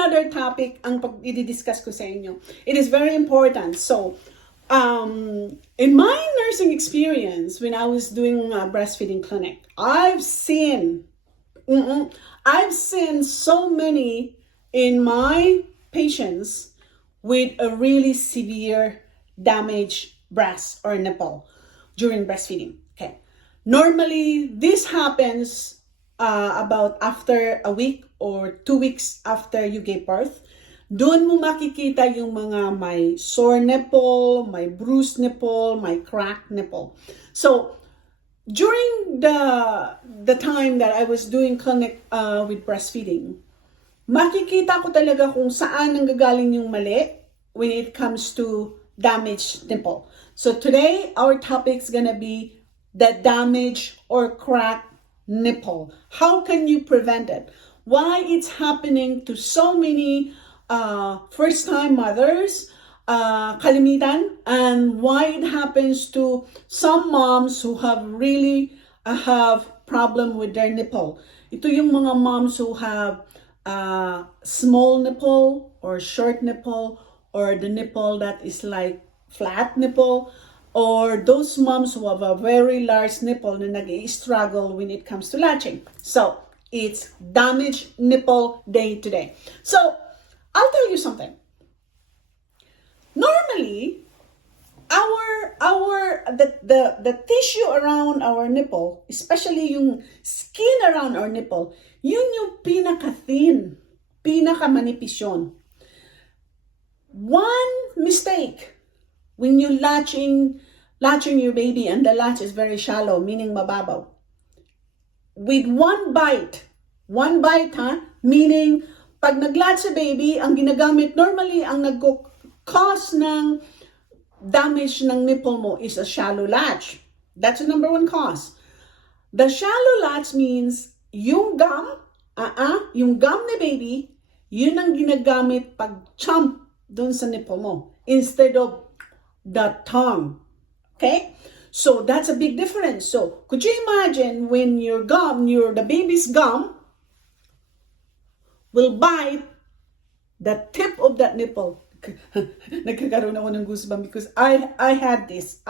another topic ang i-discuss ko sa inyo. It is very important. So, in my nursing experience, when I was doing a breastfeeding clinic, I've seen so many in my patients with a really severe damaged breast or nipple during breastfeeding. Okay, normally this happens about after a week or 2 weeks after you gave birth. Doon mo makikita yung mga may sore nipple, may bruised nipple, may cracked nipple. So during the time that I was doing clinic with breastfeeding, makikita ko talaga kung saan nanggagaling yung mali when it comes to damaged nipple. So today, our topic is gonna be the damaged or cracked nipple. How can you prevent it? Why it's happening to so many first-time mothers, kalimitan, and why it happens to some moms who have really have problem with their nipple. Ito yung mga moms who have small nipple or short nipple, or the nipple that is like flat nipple, or those moms who have a very large nipple na nag-i-struggle when it comes to latching. So it's damaged nipple day to day. So I'll tell you something. Normally, the tissue around our nipple, especially yung skin around our nipple, yun yung pinaka-thin, pinaka-manipis yun. One mistake when you latching your baby and the latch is very shallow, meaning mababaw. With one bite meaning pag nag-latch sa baby, ang ginagamit normally, ang nag-cause ng damage ng nipple mo is a shallow latch. That's the number one cause. The shallow latch means yung gum ni baby, yun ang ginagamit pag chomp dun sa nipple mo instead of the tongue. Okay? So that's a big difference. So could you imagine when the baby's gum will bite the tip of that nipple? Nagkakaroon ako ng goosebumps because I had this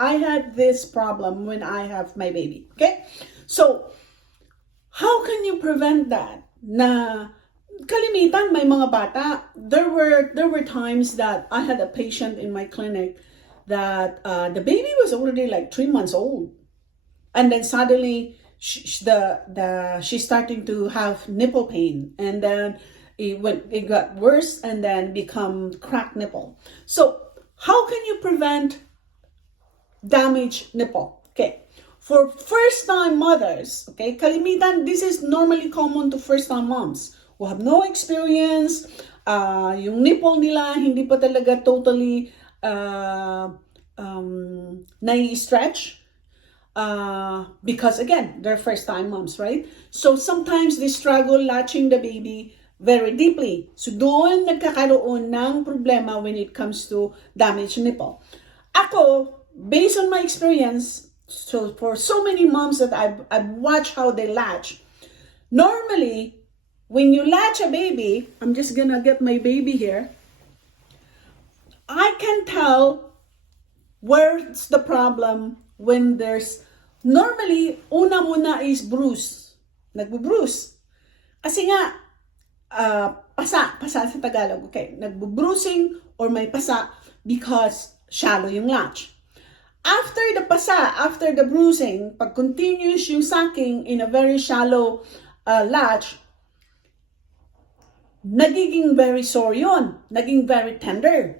problem when I have my baby. Okay? So how can you prevent that? Na kalimitan may mga bata. There were times that I had a patient in my clinic that the baby was already like 3 months old, and then suddenly she's starting to have nipple pain, and then it got worse and then become cracked nipple. So how can you prevent damaged nipple? Okay, for first-time mothers, okay, kalimitan, this is normally common to first-time moms who have no experience. Yung nipple nila hindi pa talaga totally nai-stretch because again, they're first-time moms, right? So sometimes they struggle latching the baby very deeply. So doon nagkakaroon ng problema when it comes to damaged nipple. Ako, based on my experience, so for so many moms that I've watched how they latch, normally when you latch a baby, I'm just gonna get my baby here, I can tell where's the problem when there's, normally, una muna is bruise. Nagbo-bruise. Kasi nga, pasa sa Tagalog, okay? Nagbo-bruising or may pasa because shallow yung latch. After the pasa, after the bruising, pag continuous yung sucking in a very shallow latch, nagiging very sore yun. Naging very tender.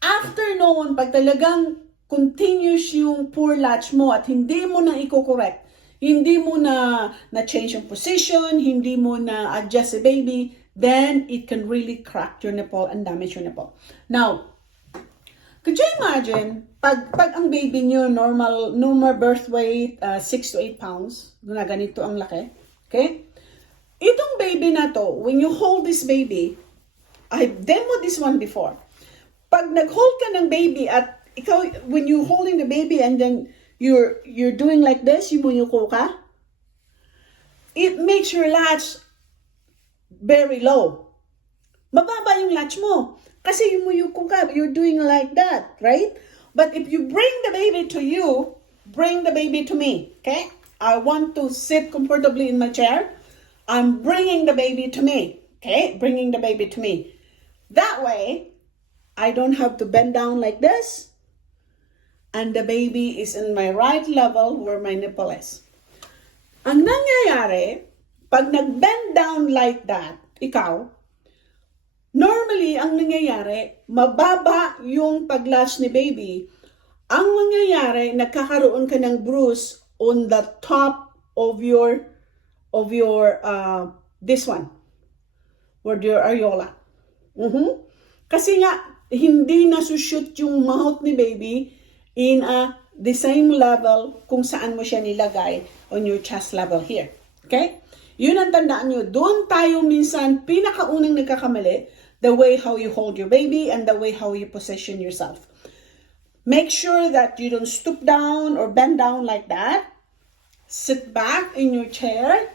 After noon, pag talagang continuous yung poor latch mo at hindi mo na i-correct, hindi mo na change yung position, hindi mo na adjust the baby, then it can really crack your nipple and damage your nipple. Now, could you imagine, pag ang baby nyo, normal birth weight, 6 to 8 pounds, na ganito ang laki, okay? Itong baby na to, when you hold this baby, I've demoed this one before. Pag nag-hold ka ng baby at ikaw, when you holding the baby and then you're doing like this, yumuyuko ka, it makes your latch very low. mababa yung latch mo. Kasi yumuyuko ka, you're doing like that, right? But if you bring the baby to you, bring the baby to me, okay? I want to sit comfortably in my chair. I'm bringing the baby to me, okay? Bringing the baby to me. That way, I don't have to bend down like this, and the baby is in my right level where my nipple is. Ang nangyayari, pag nag-bend down like that, ikaw, normally, ang nangyayari, mababa yung pag-latch ni baby. Ang mangyayari, nagkakaroon ka ng bruise on the top of your this one, or your areola. Kasi nga, hindi nasushoot yung mouth ni baby in the same level kung saan mo siya nilagay on your chest level here. Okay? Yun ang tandaan nyo. Doon tayo minsan pinakaunang nagkakamali, the way how you hold your baby and the way how you position yourself. Make sure that you don't stoop down or bend down like that. Sit back in your chair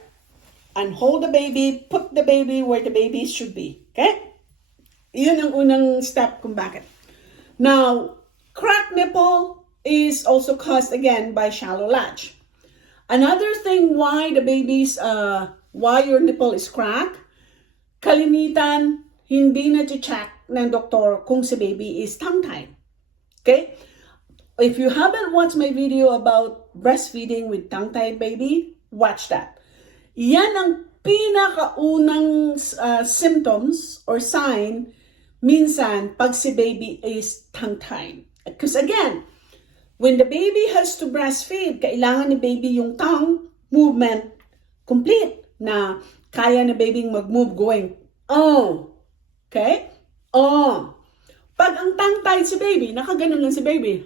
and hold the baby, put the baby where the baby should be. Okay? Yun ang unang step kung bakit. Now, cracked nipple is also caused again by shallow latch. Another thing why the baby's, why your nipple is cracked, kalimitan, hindi na check ng doktor kung si baby is tongue-tied. Okay? If you haven't watched my video about breastfeeding with tongue-tied baby, watch that. Yan ang pinakaunang symptoms or sign minsan pag si baby is tongue-tied. Because again, when the baby has to breastfeed, kailangan ni baby yung tongue movement complete na kaya ni baby mag-move going, oh, okay? Oh. Pag ang tongue-tied si baby, nakaganon lang si baby.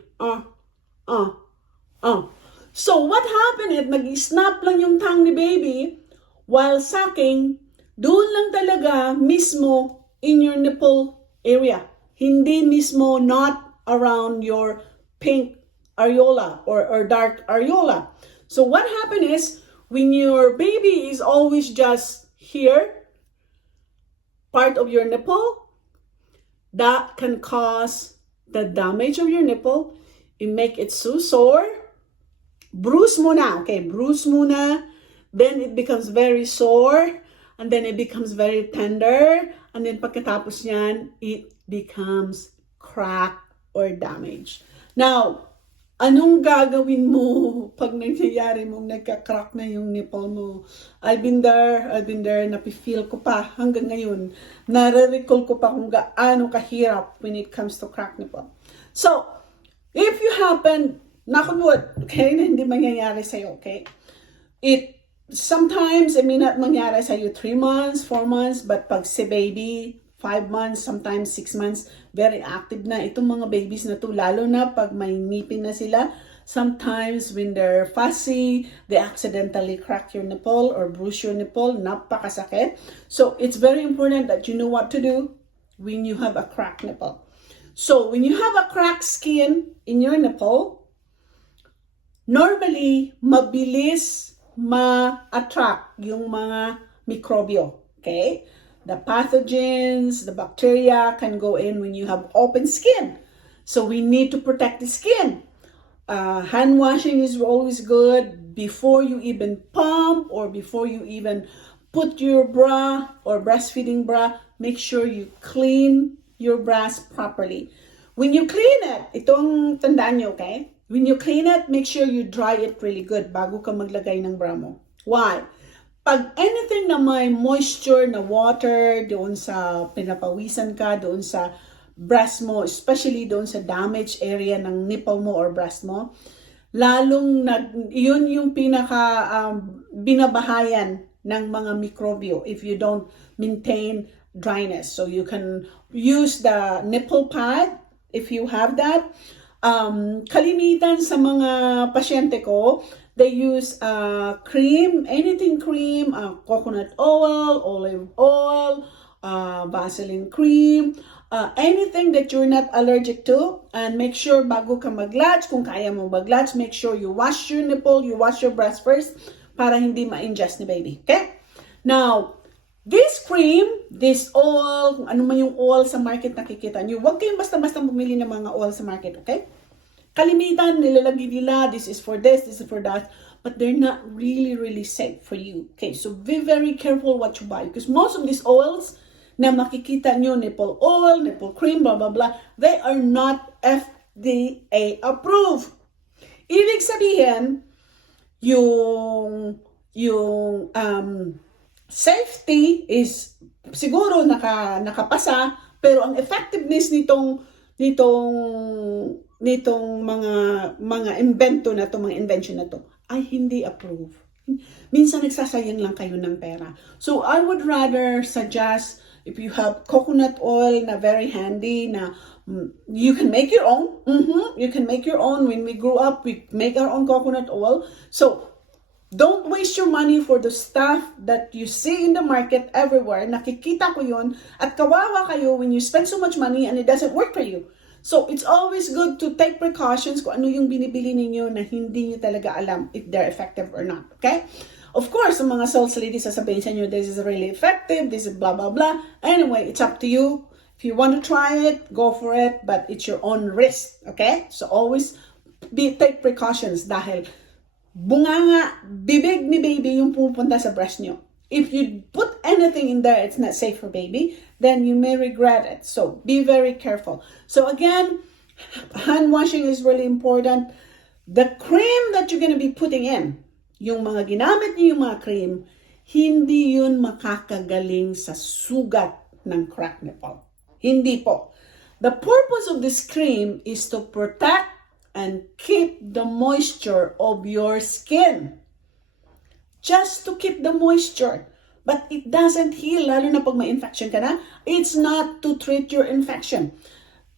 So what happened is, mag-snap lang yung tongue ni baby while sucking, doon lang talaga mismo in your nipple area. Hindi mismo, not around your pink areola or dark areola. So what happened is, when your baby is always just here, part of your nipple, that can cause the damage of your nipple. It make it so sore. Bruise muna, okay? Bruise muna. Then it becomes very sore. And then it becomes very tender. And then pagkatapos yan, it becomes cracked or damaged. Now, anong gagawin mo pag nangyayari mong nagka-crack na yung nipple mo? I've been there, napifeel ko pa hanggang ngayon. Nare-recall ko pa kung gaano kahirap when it comes to crack nipple. So, if you happen, knock on wood, okay, na hindi mangyayari sa'yo, okay? Sometimes, it may not mangyari sa'yo 3 months, 4 months, but pag si baby, 5 months, sometimes 6 months, very active na itong mga babies na to, lalo na pag may ngipin na sila. Sometimes when they're fussy, they accidentally crack your nipple or bruise your nipple, napakasakit. So it's very important that you know what to do when you have a cracked nipple. So when you have a cracked skin in your nipple, normally mabilis ma-attract yung mga mikrobyo, okay? The pathogens, the bacteria can go in when you have open skin. So we need to protect the skin. Hand washing is always good before you even pump or before you even put your bra or breastfeeding bra. Make sure you clean your breast properly. When you clean it, itong tandaan nyo, okay? When you clean it, make sure you dry it really good bago ka maglagay ng bra mo. Why? Pag anything na may moisture na water doon sa pinapawisan ka, doon sa breast mo, especially doon sa damaged area ng nipple mo or breast mo, lalong yun yung binabahayan ng mga mikrobyo if you don't maintain dryness. So you can use the nipple pad if you have that. Kalimitan sa mga pasyente ko, they use cream, anything cream, coconut oil, olive oil, Vaseline cream, anything that you're not allergic to. And make sure bago ka mag-latch, kung kaya mo mag-latch, make sure you wash your nipple, you wash your breast first para hindi ma-ingest ni baby. Okay? Now, This cream, this oil, ano man yung oil sa market nakikita nyo, huwag kayong basta-basta bumili ng mga oil sa market, okay? Kalimitan, nilalagay nila, this is for this is for that, but they're not really safe for you. Okay, so be very careful what you buy because most of these oils na makikita nyo, nipple oil, nipple cream, blah, blah, blah, they are not FDA approved. Ibig sabihin, yung safety is siguro nakapasa, pero ang effectiveness nitong mga invento na to, mga invention na to, ay hindi approved. Minsan nagsasayang lang kayo ng pera. So I would rather suggest if you have coconut oil na very handy na you can make your own. You can make your own. When we grew up, we make our own coconut oil. So don't waste your money for the stuff that you see in the market everywhere. Nakikita ko yun. At kawawa kayo when you spend so much money and it doesn't work for you. So it's always good to take precautions kung ano yung binibili ninyo na hindi nyo talaga alam if they're effective or not. Okay? Of course, ang mga sales ladies sasabihin sa inyo, this is really effective, this is blah, blah, blah. Anyway, it's up to you. If you want to try it, go for it. But it's your own risk. Okay? So always take precautions dahil bunganga, bibig ni baby yung pupunta sa breast nyo. If you put anything in there, it's not safe for baby, then you may regret it. So be very careful. So again, hand washing is really important. The cream that you're going to be putting in, yung mga ginamit niyo yung mga cream, hindi yun makakagaling sa sugat ng cracked nipple. Hindi po. The purpose of this cream is to protect and keep the moisture of your skin. Just to keep the moisture. But it doesn't heal, lalo na pag may infection ka na. It's not to treat your infection.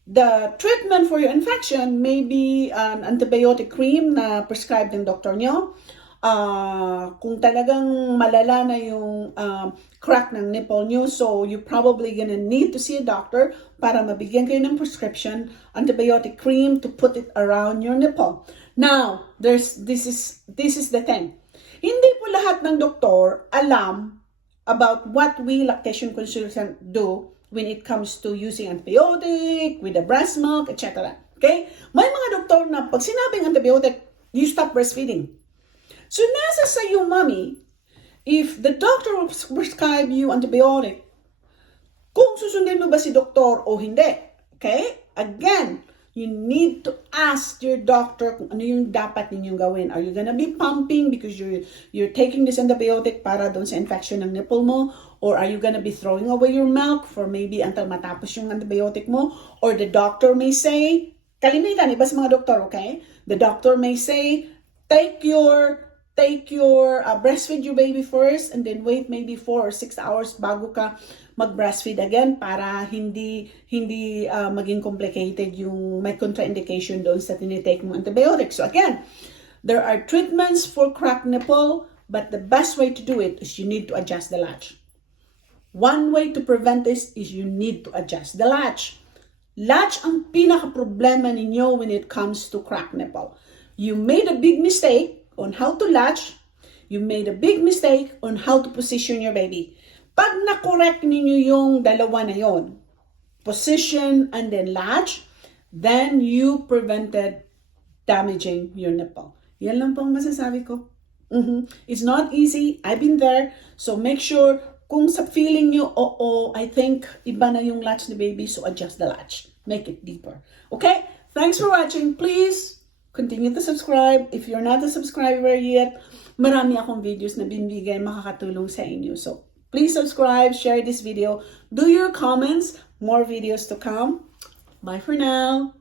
The treatment for your infection may be an antibiotic cream na prescribed ng doktor nyo. Kung talagang malala na yung crack ng nipple nyo, so you're probably gonna need to see a doctor para mabigyan kayo ng prescription, antibiotic cream to put it around your nipple. Now, this is the thing. Hindi po lahat ng doktor alam about what we lactation consultant do when it comes to using antibiotic, with the breast milk, etc. Okay? May mga doktor na pag sinabing antibiotic, you stop breastfeeding. So nasa sa iyo, mommy, if the doctor will prescribe you antibiotic, kung susundin mo ba si doktor o hindi. Okay? Again, you need to ask your doctor kung ano yung dapat ninyong gawin. Are you gonna be pumping because you're taking this antibiotic para doon sa infection ng nipple mo? Or are you gonna be throwing away your milk for maybe until matapos yung antibiotic mo? Or the doctor may say, kalimitan, iba sa mga doktor, okay? The doctor may say, take your breastfeed your baby first and then wait maybe 4 or 6 hours bago ka mag-breastfeed again para hindi maging complicated yung may contraindication doon sa tinitake mong antibiotics. So again, there are treatments for cracked nipple, but the best way to do it is you need to adjust the latch. One way to prevent this is you need to adjust the latch. Latch ang pinaka-problema ninyo when it comes to cracked nipple. You made a big mistake on how to latch. You made a big mistake on how to position your baby. Pag na-correct ninyo yung dalawa na yon, position and then latch, then you prevented damaging your nipple. Yan lang pong masasabi ko. It's not easy. I've been there. So make sure kung sa feeling nyo, I think iba na yung latch ni baby, so adjust the latch. Make it deeper. Okay? Thanks for watching. Please continue to subscribe. If you're not a subscriber yet, marami akong videos na binibigay makakatulong sa inyo. So please subscribe, share this video, do your comments, more videos to come. Bye for now.